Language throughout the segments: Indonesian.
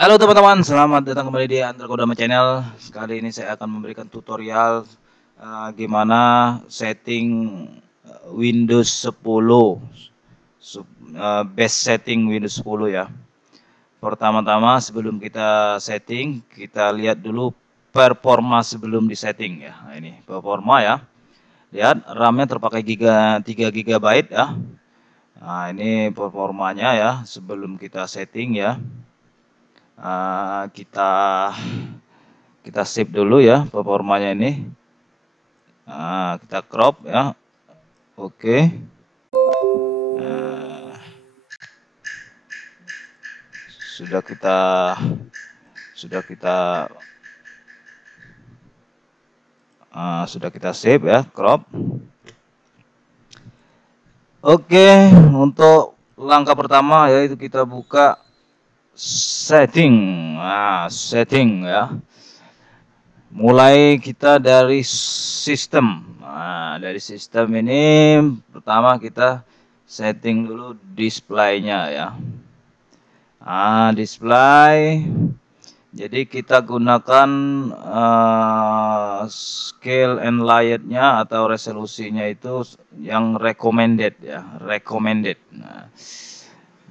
Halo teman-teman, selamat datang kembali di Antarkodama Channel. Kali ini saya akan memberikan tutorial gimana setting Windows 10, best setting Windows 10 ya. Pertama-tama sebelum kita setting, kita lihat dulu performa sebelum disetting ya. Nah, ini performa ya. Lihat RAM-nya terpakai 3 GB ya. Nah, ini performanya ya sebelum kita setting ya. Kita save dulu ya performanya ini. Kita crop ya. Oke. Nah, sudah kita save ya, crop. Oke, untuk langkah pertama yaitu kita buka setting. Setting ya. Mulai kita dari sistem. Dari sistem ini pertama kita setting dulu displaynya ya. Display. Jadi kita gunakan scale and light-nya atau resolusinya itu yang recommended ya, recommended. Nah,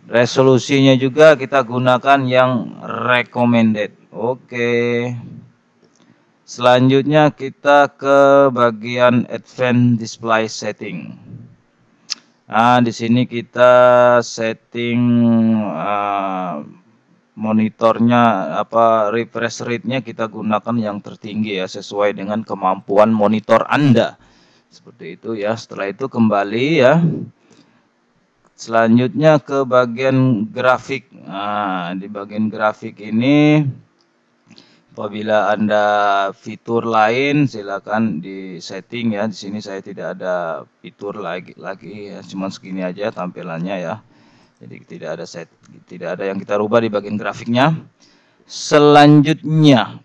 resolusinya juga kita gunakan yang recommended. Oke. Selanjutnya kita ke bagian advanced display setting. Di sini kita setting monitornya refresh rate-nya kita gunakan yang tertinggi ya, sesuai dengan kemampuan monitor Anda. Seperti itu ya. Setelah itu kembali ya. Selanjutnya ke bagian grafik. Di bagian grafik ini apabila Anda fitur lain silakan di setting ya. Di sini saya tidak ada fitur lagi ya, cuma segini aja tampilannya ya. Jadi tidak ada yang kita rubah di bagian grafiknya. Selanjutnya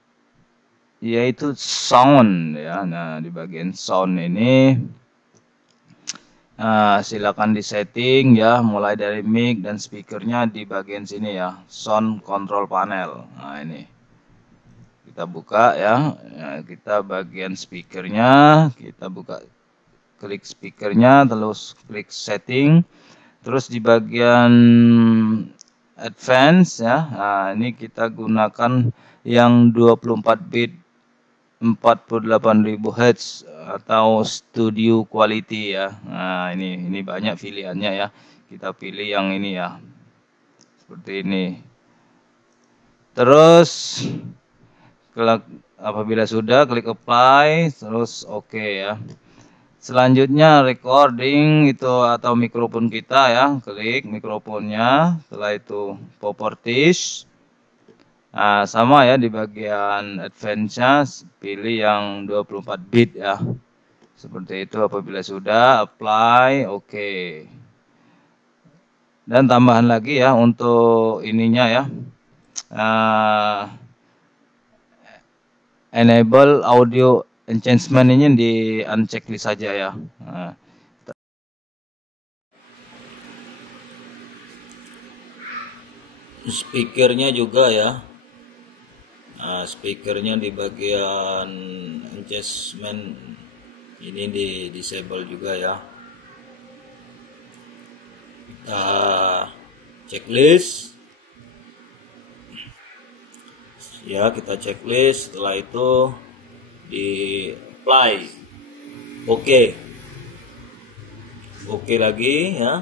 yaitu sound ya. Nah, di bagian sound ini silakan di setting ya, mulai dari mic dan speakernya di bagian sini ya, sound control panel. Nah, ini kita buka ya, kita bagian speakernya, kita buka, klik speakernya, terus klik setting, terus di bagian advance ya. Ini kita gunakan yang 24 bit 48.000 Hz atau studio quality ya. Nah, ini banyak pilihannya ya. Kita pilih yang ini ya. Seperti ini. Terus apabila sudah klik apply, terus oke ya. Selanjutnya recording itu atau mikrofon kita ya, klik mikrofonnya. Setelah itu properties. Sama ya, di bagian advance-nya pilih yang 24 bit ya. Seperti itu. Apabila sudah apply, oke. Dan tambahan lagi ya untuk ininya ya. Enable audio enhancement ini di unchecklist saja ya. Speakernya juga ya. Speakernya di bagian adjustment ini di disable juga ya. Kita checklist ya, kita checklist. Setelah itu di apply, oke lagi ya.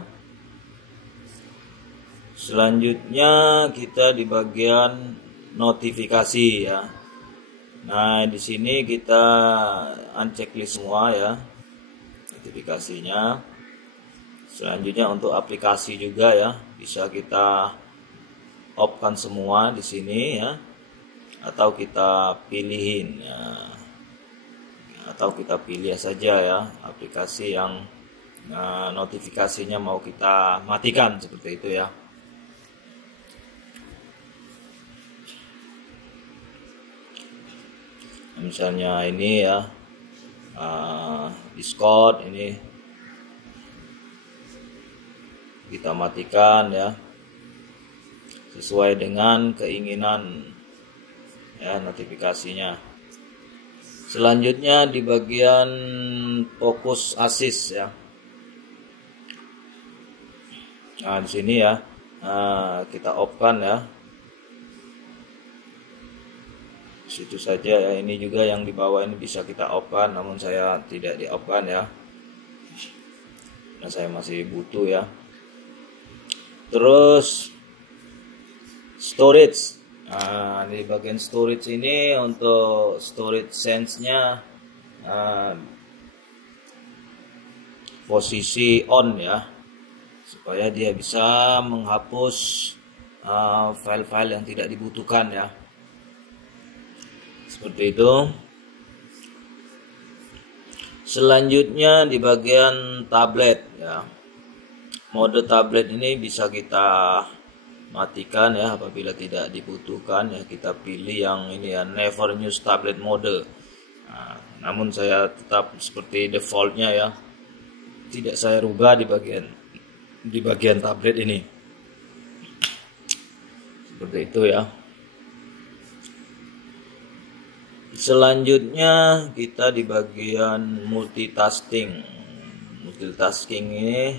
Selanjutnya kita di bagian notifikasi ya. Nah, di sini kita unchecklist semua ya notifikasinya. Selanjutnya untuk aplikasi juga ya, bisa kita off-kan semua di sini ya, atau kita pilihin ya, atau kita pilih saja ya aplikasi yang notifikasinya mau kita matikan, seperti itu ya. Misalnya ini ya, Discord ini kita matikan ya. sesuai dengan keinginan ya notifikasinya. Selanjutnya di bagian fokus assist ya. Nah, di sini ya kita off-kan ya. Situ saja ya. Ini juga yang di bawah ini bisa kita off-kan, namun saya tidak di off-kan ya. Nah, saya masih butuh ya. Terus storage. Nah, di bagian storage ini untuk storage sense-nya posisi on ya, supaya dia bisa menghapus file-file yang tidak dibutuhkan ya. Seperti itu. Selanjutnya di bagian tablet ya. Mode tablet ini bisa kita matikan ya apabila tidak dibutuhkan ya. Kita pilih yang ini ya, never use tablet mode. Nah, namun saya tetap seperti defaultnya ya. Tidak saya rubah di bagian tablet ini. Seperti itu ya. Selanjutnya kita di bagian multitasking. Multitasking ini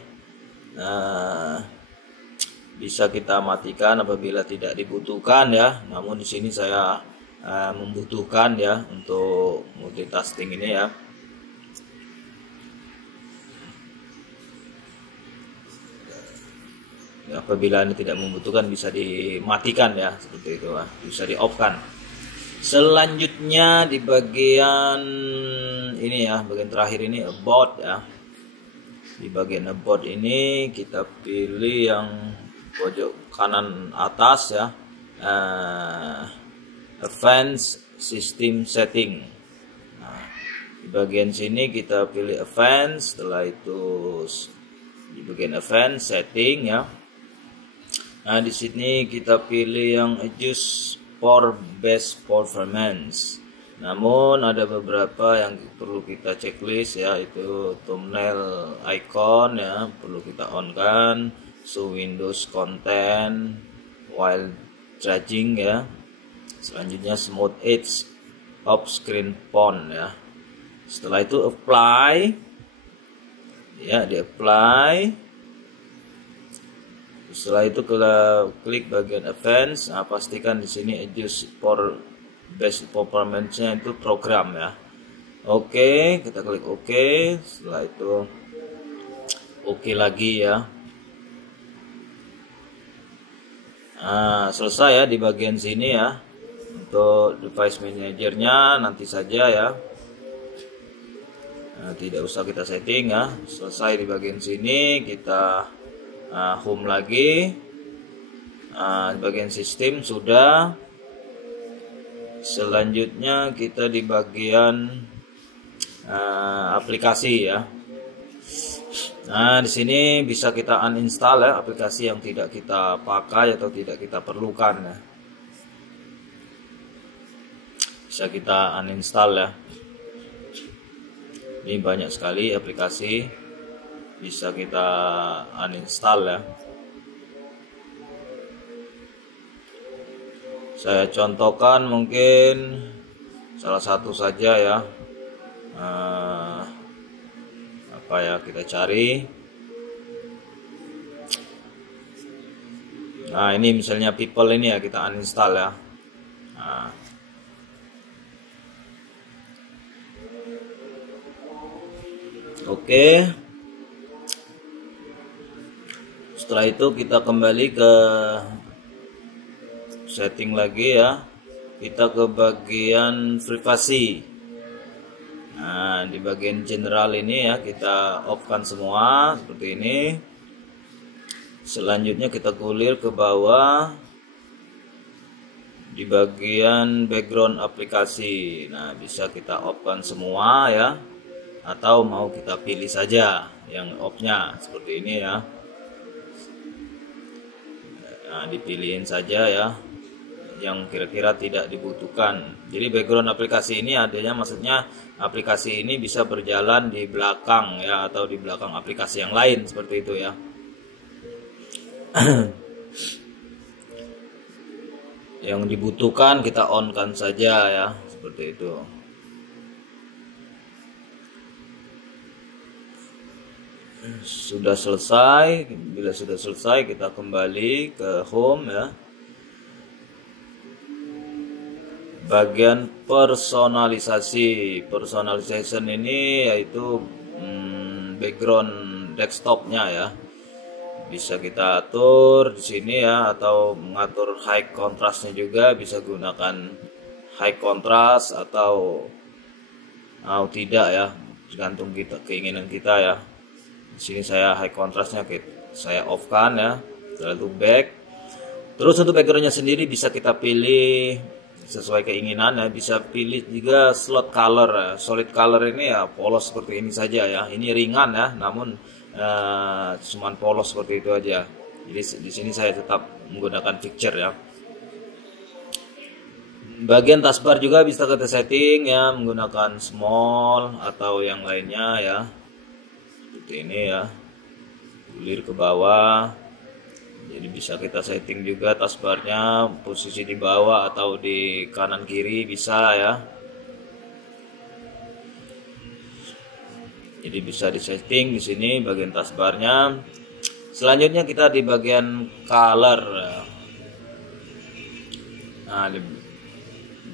bisa kita matikan apabila tidak dibutuhkan ya. Namun di sini saya membutuhkan ya untuk multitasking ini ya. Apabila ini tidak membutuhkan bisa dimatikan ya, seperti itu ya. Bisa di off kan. Selanjutnya di bagian ini ya, bagian terakhir ini about ya. Di bagian about ini kita pilih yang pojok kanan atas ya, advanced system setting. Nah, di bagian sini kita pilih advanced, setelah itu di bagian advanced setting ya. Nah, di sini kita pilih yang adjust for best performance. Namun ada beberapa yang perlu kita checklist ya, itu thumbnail icon ya perlu kita on kan, show Windows content while charging ya. Selanjutnya smooth edge off screen font ya. Setelah itu apply ya, di apply. Setelah itu klik bagian advance. Nah, pastikan di sini adjust for best performance-nya itu program ya. Oke, kita klik oke. Setelah itu oke lagi ya. Nah, selesai ya di bagian sini ya. Untuk device manajernya nanti saja ya. Nah, tidak usah kita setting ya. Selesai di bagian sini, kita home lagi. Di bagian sistem sudah. Selanjutnya kita di bagian aplikasi ya. Nah, di sini bisa kita uninstall ya aplikasi yang tidak kita pakai atau tidak kita perlukan ya. Bisa kita uninstall ya. Ini banyak sekali aplikasi, bisa kita uninstall ya. Saya contohkan mungkin salah satu saja ya. Apa ya, kita cari. Nah, ini misalnya People ini ya, kita uninstall ya. Nah, oke. Setelah itu kita kembali ke setting lagi ya. Kita ke bagian privasi. Nah, di bagian general ini ya, kita off kan semua seperti ini. Selanjutnya kita kulir ke bawah di bagian background aplikasi. Nah, bisa kita off kan semua ya, atau mau kita pilih saja yang off-nya seperti ini ya. Nah, dipilihin saja ya yang kira-kira tidak dibutuhkan. Jadi background aplikasi ini adanya, maksudnya aplikasi ini bisa berjalan di belakang ya, atau di belakang aplikasi yang lain seperti itu ya. Yang dibutuhkan kita on-kan saja ya, seperti itu. Sudah selesai. Bila sudah selesai, kita kembali ke home ya. Bagian personalisasi. Personalization ini yaitu background desktopnya ya. Bisa kita atur di sini ya, atau mengatur high contrastnya juga bisa gunakan high contrast atau tidak ya, tergantung kita keinginan kita ya. Di sini saya high contrastnya saya off kan ya, lalu back. Terus untuk backgroundnya sendiri bisa kita pilih sesuai keinginan ya, bisa pilih juga slot color ya. Solid color ini ya polos seperti ini saja ya, ini ringan ya, namun cuman polos seperti itu aja. Jadi di sini saya tetap menggunakan picture ya. Bagian taskbar juga bisa kita setting ya, menggunakan small atau yang lainnya ya, seperti ini ya, bulir ke bawah. Jadi bisa kita setting juga taskbarnya posisi di bawah atau di kanan kiri bisa ya. Jadi bisa disetting di sini bagian taskbarnya. Selanjutnya kita di bagian color. Nah, di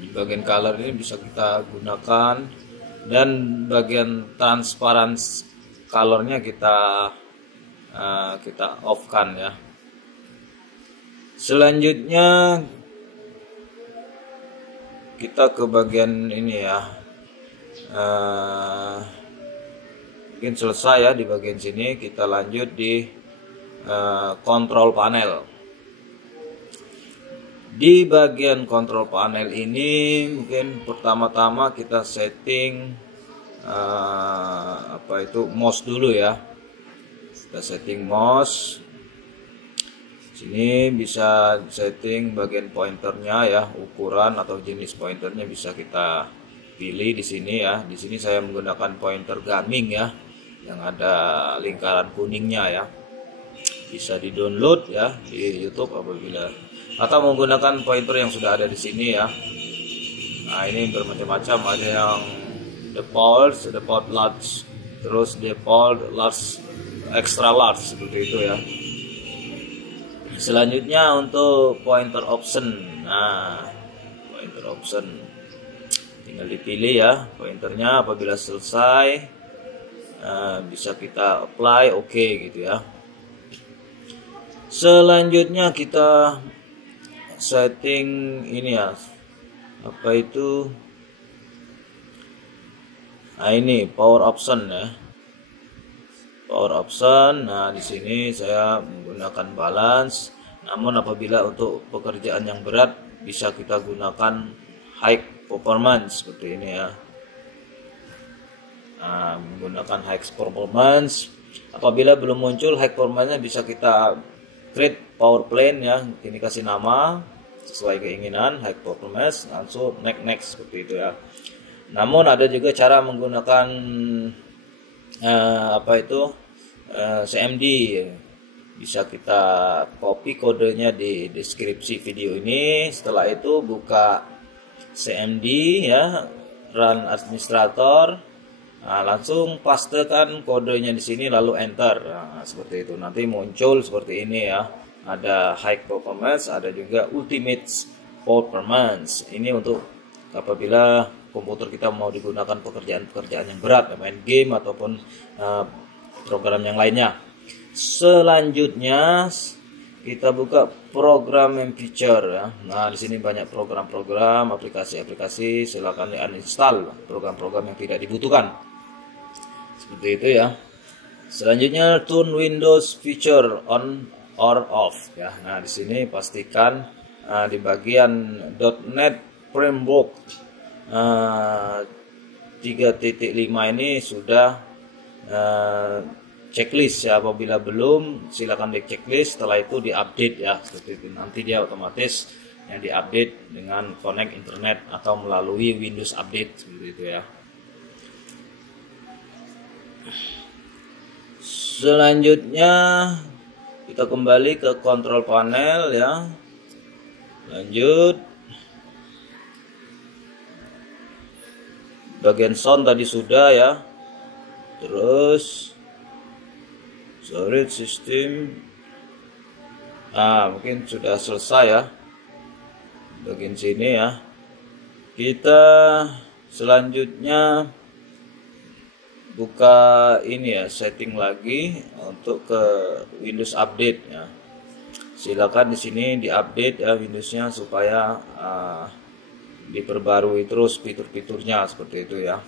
bagian color ini bisa kita gunakan, dan bagian transparansi colornya kita off kan ya. Selanjutnya kita ke bagian ini ya. Mungkin selesai ya di bagian sini, kita lanjut di control panel. Di bagian control panel ini mungkin pertama-tama kita setting mouse dulu ya. Kita setting mouse. Sini bisa setting bagian pointernya ya, ukuran atau jenis pointernya bisa kita pilih di sini ya. Di sini saya menggunakan pointer gaming ya, yang ada lingkaran kuningnya ya. Bisa di-download ya di YouTube apabila, atau menggunakan pointer yang sudah ada di sini ya. Nah, ini bermacam-macam, ada yang default large, terus default large, extra large seperti itu ya. Selanjutnya untuk pointer option. Nah, pointer option tinggal dipilih ya pointernya. Apabila selesai bisa kita apply oke gitu ya. Selanjutnya kita setting ini ya, apa itu, nah ini power option ya, power option. Nah di sini saya menggunakan balance, namun apabila untuk pekerjaan yang berat bisa kita gunakan high performance seperti ini ya. Nah, menggunakan high performance. Apabila belum muncul high performance bisa kita create power plane ya, ini kasih nama sesuai keinginan, high performance, langsung next seperti itu ya. Namun ada juga cara menggunakan CMD. Bisa kita copy kodenya di deskripsi video ini. Setelah itu buka CMD ya, run administrator. Nah, langsung pastekan kodenya di sini lalu enter. Nah, seperti itu. Nanti muncul seperti ini ya. Ada high performance, ada juga ultimate performance. Ini untuk apabila komputer kita mau digunakan pekerjaan-pekerjaan yang berat, main game ataupun program yang lainnya. Selanjutnya kita buka program and feature ya. Nah, di sini banyak program-program, aplikasi-aplikasi, silakan uninstall program-program yang tidak dibutuhkan. Seperti itu ya. Selanjutnya turn Windows feature on or off ya. Nah, di sini pastikan di bagian .NET Framework 3.5 ini sudah checklist ya. Apabila belum silakan di checklist, setelah itu diupdate ya, seperti itu. Nanti dia otomatis yang diupdate dengan connect internet atau melalui Windows Update seperti itu ya. Selanjutnya kita kembali ke control panel ya. Lanjut. Bagian sound tadi sudah ya. Terus storage system. Mungkin sudah selesai ya. Bagian sini ya. Kita selanjutnya buka ini ya, setting lagi untuk ke Windows Update ya. Silakan di sini diupdate ya Windowsnya supaya diperbarui terus fitur-fiturnya seperti itu ya.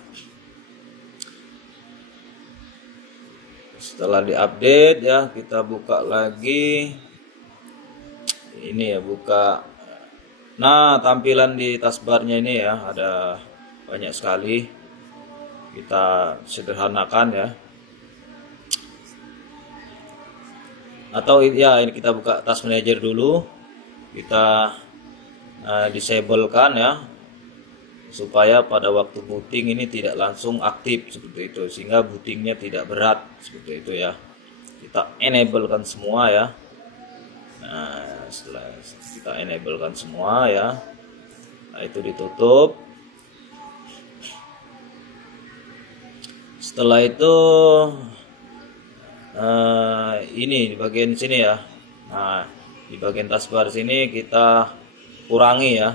Setelah diupdate ya, kita buka lagi ini ya, buka. Nah, tampilan di taskbarnya ini ya ada banyak sekali. Kita sederhanakan ya. Atau ya ini kita buka Task Manager dulu. Kita disablekan ya, supaya pada waktu booting ini tidak langsung aktif seperti itu, sehingga bootingnya tidak berat seperti itu ya. Kita enablekan semua ya. Nah, setelah kita enablekan semua ya, nah itu ditutup. Setelah itu ini di bagian sini ya. Nah, di bagian taskbar sini kita kurangi ya.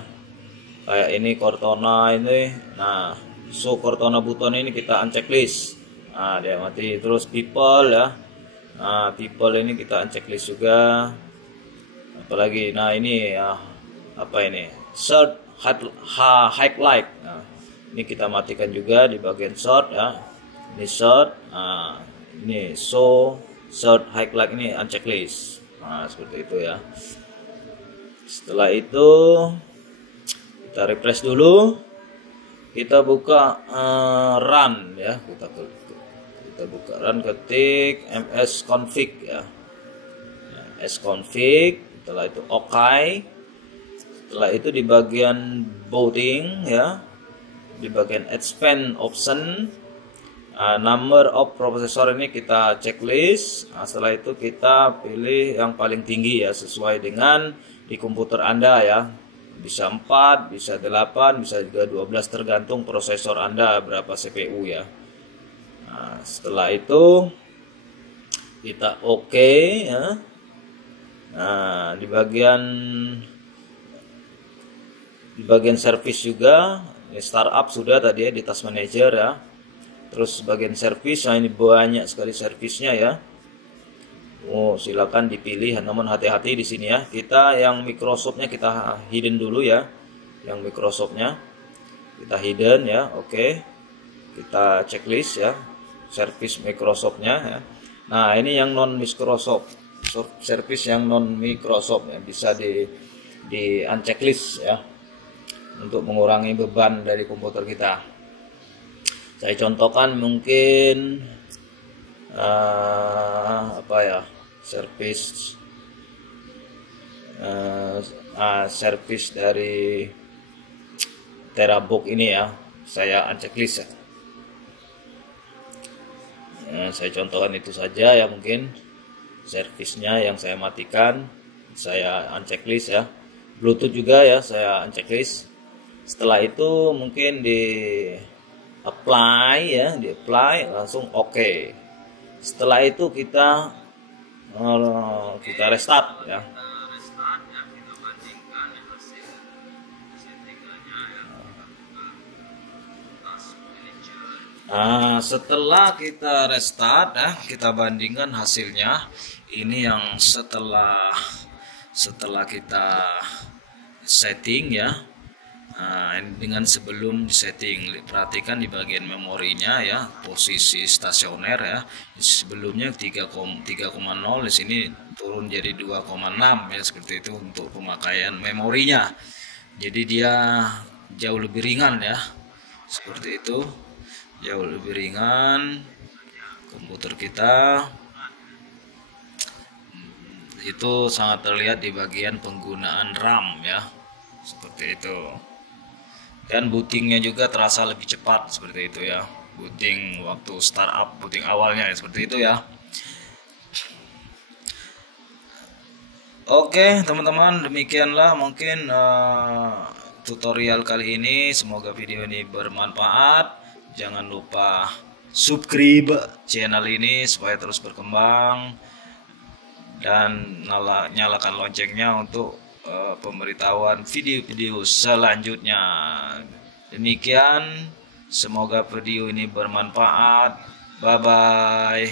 Kayak ini Cortana ini. Nah, show Cortana button ini kita unchecklist. Nah, dia mati. Terus people ya. Nah, people ini kita unchecklist juga. Apalagi, nah ini ya, apa ini? Short highlight. Nah, ini kita matikan juga di bagian short ya. Ini short. Nah, ini show short highlight ini unchecklist. Nah, seperti itu ya. Setelah itu kita refresh dulu. Kita buka run ya. Kita buka run, ketik msconfig ya. Msconfig. Setelah itu OK. Setelah itu di bagian booting ya, di bagian expand option, number of processor ini kita checklist. Nah, setelah itu kita pilih yang paling tinggi ya, sesuai dengan di komputer Anda ya. Bisa 4, bisa 8, bisa juga 12, tergantung prosesor Anda berapa CPU ya. Nah, setelah itu kita OK ya. Nah, di bagian service juga, ini startup sudah tadi ya di Task Manager ya. Terus bagian service, nah ini banyak sekali servisnya ya. Silakan dipilih, namun hati-hati di sini ya. Kita yang Microsoftnya kita hidden dulu ya. Yang Microsoftnya kita hidden ya. Oke. Kita checklist ya. Service Microsoftnya ya. Nah, ini yang non Microsoft. Service yang non Microsoft ya, bisa di unchecklist ya, untuk mengurangi beban dari komputer kita. Saya contohkan mungkin apa ya, service service dari Terabook ini ya, saya unchecklist ya. Saya contohkan itu saja ya, mungkin servisnya yang saya matikan, saya unchecklist ya. Bluetooth juga ya, saya unchecklist. Setelah itu mungkin di apply ya, di apply langsung OK. Setelah itu kita restart ya. Nah, setelah kita restart ya, kita bandingkan hasilnya. Ini yang setelah kita setting ya. Nah, dengan sebelum setting, perhatikan di bagian memorinya ya, posisi stasioner ya. Sebelumnya 3,0, di sini turun jadi 2,6 ya, seperti itu untuk pemakaian memorinya. Jadi dia jauh lebih ringan ya. Seperti itu. Jauh lebih ringan komputer kita. Itu sangat terlihat di bagian penggunaan RAM ya, seperti itu. Dan bootingnya juga terasa lebih cepat seperti itu ya. Booting waktu startup, booting awalnya ya, seperti itu ya. Oke, teman-teman, demikianlah mungkin tutorial kali ini. Semoga video ini bermanfaat. Jangan lupa subscribe channel ini supaya terus berkembang, dan nyalakan loncengnya untuk pemberitahuan video-video selanjutnya. Demikian, semoga video ini bermanfaat. Bye bye.